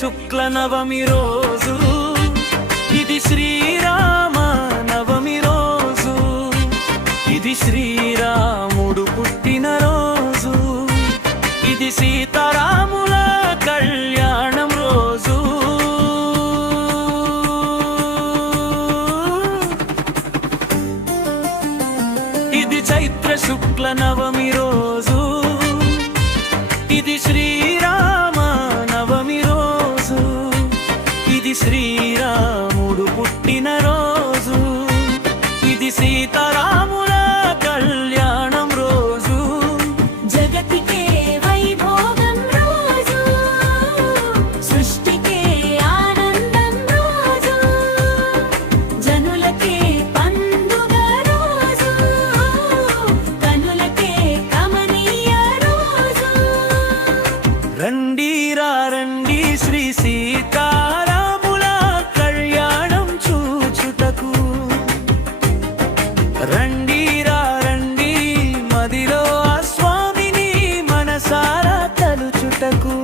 శుక్ల నవమి రోజు, ఇది శ్రీరామ నవమి రోజు, ఇది శ్రీరాముడు పుట్టిన రోజు, ఇది సీతారాముల కళ్యాణం రోజు. ఇది చైత్ర శుక్ల నవమి రోజు, ఇది శ్రీరామ నవమి రోజు, ఇది శ్రీరాముడు పుట్టిన రోజు, ఇది సీతారాముల కళ్యాణం రోజు. జగతికే వైభోగం రోజు, సృష్టికే ఆనందం రోజు, జనులకే పండుగ రోజు, కనులకే కమనీయ రోజు. రండి రండి శ్రీ సీతారాముల కళ్యాణం చూచుటకు, రండి రండి మదిలో ఆ స్వామిని మనసారా తలుచుటకు,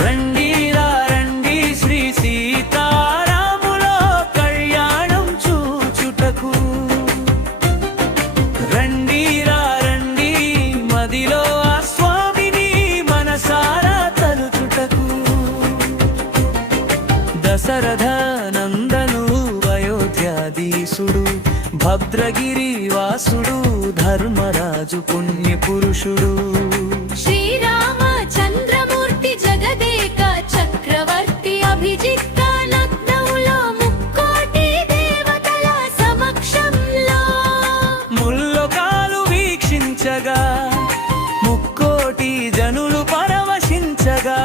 రండి రండి శ్రీ సీతారాముల కళ్యాణం చూచుటకు, రండి రండి మదిలో ఆ స్వామిని మనసారా తలుచుటకు. దశరథ నందను అయోధ్యాధీశుడు, భద్రగిరి వాసుడు, ధర్మరాజు పుణ్యపురుషుడు, శ్రీరామచంద్రమూర్తి జగదేక చక్రవర్తి, అభిజిత్త లగ్నములో ముక్కోటి దేవతల సమక్షంలో ముల్లోకాలు వీక్షించగా, ముక్కోటి జనులు పరవశించగా,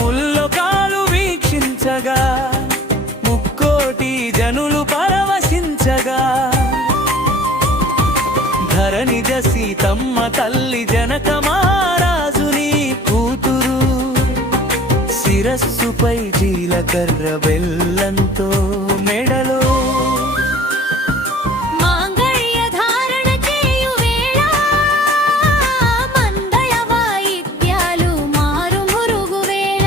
ముల్లోకాలు వీక్షించగా, ముక్కోటి జనులు పరవశించగా, ధరణిజ సీతమ్మ తల్లి జనక మహారాజుని కూతురు, శిరస్సుపై జీలకర్ర బెల్లంతో మెడలో మాంగళ్య ధారణ చేయు వేళ, మంగళ వాయిద్యాలు మారుమురుగు వేళ,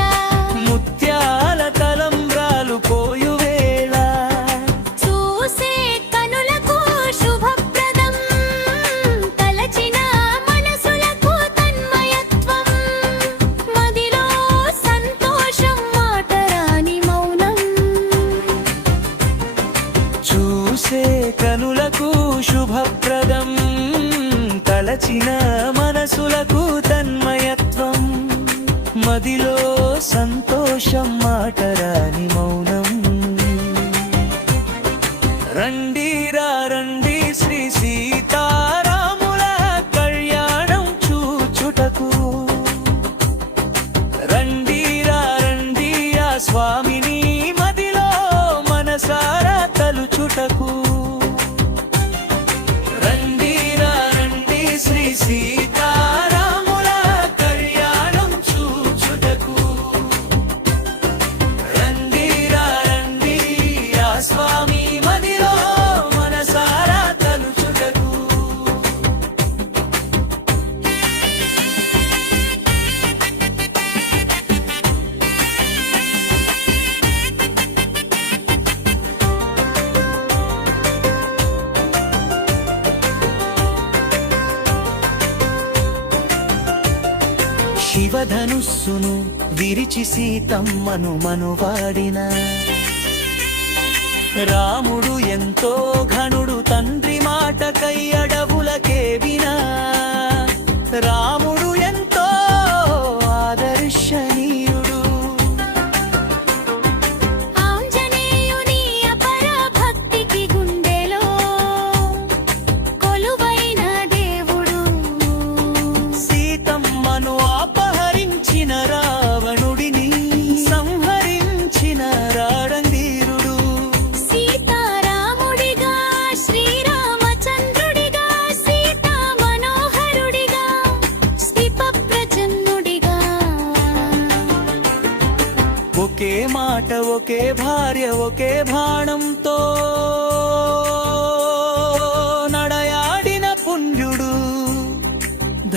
ముత్యాల తలంబ్రాలు పోయు వేళ, చూసే కనులకు శుభప్రదం, తలచిన మనసులకు తన్మయత్వం, మదిలో సంతోషం మాటరాని మౌనం. చూసే కనులకు శుభప్రదం, తలచిన మనసులకు తన్మయత్వం, మదిలో సంతోషం మాటరాని మౌనం. రండి రండి శ్రీ సీతారాముల కళ్యాణం చూచుటకు, రండి రండి ఆ స్వామిని మదిలో మనసారా తలుచుటకు, రండి రండి శ్రీ సీతారాముల కళ్యాణం చూచుటకు, రండి రండి ఆ స్వామి మదిలో మనసారా తలుచుటకు. శివధనుస్సును విరిచి సీతమ్మను మనువాడిన రాముడు ఎంతో ఘనుడు, తండ్రి మాటకై అడవులకేవినా, రాముడు ఎంతో ఆదర్శనీయుడు, ఆంజనేయుని అపర భక్తికి గుండెలో కొలువైన దేవుడు, సీతమ్మను అపహరించిన రావణుడిని సంహరించిన రాడందీరుడు, సీతారాముడిగా శ్రీరామచంద్రుడిగా, సీతా మనోహరుడిగా, స్థిప ప్రచన్నుడిగా, ఒకే మాట ఒకే భార్య ఒకే బాణంతో నడయాడిన పుణ్యుడు,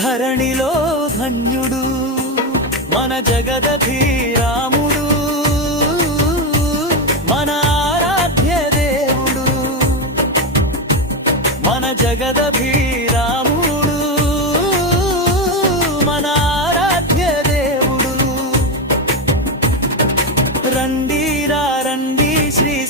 ధరణిలో ధన్యుడు. మన జగదభిరాముడు మన ఆరాధ్య దేవుడు మన జగదభిరాముడు మన ఆరాధ్య దేవుడు రండి రండి శ్రీ